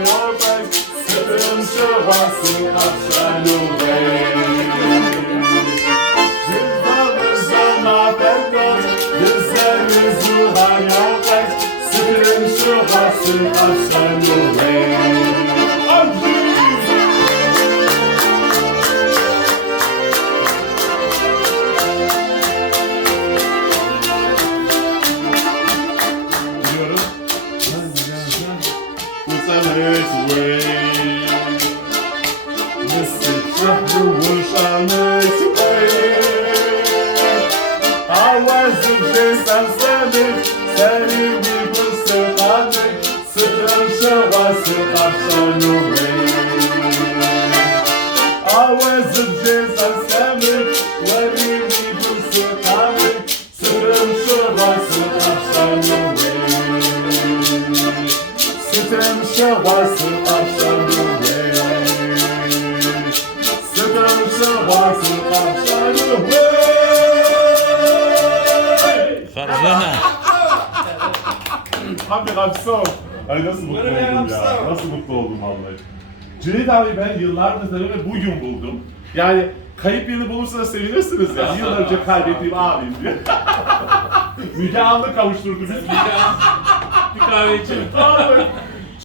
yok Sıdın şıvası kapşalüvey Zırvalızama pekos Yüzleri zuha yok Sıdın şıvası kapşalüvey Abi kapsam. Ay nasıl mutlu oldum ya. Nasıl mutlu oldum vallahi. Cüneyt abi ben yıllardır ve bugün buldum. Yani kayıp birini bulursanız sevinirsiniz ya. Yıllar önce kaybettiğim abim diye. Müge Anlı kavuşturdu bizi. Bir kahve içelim.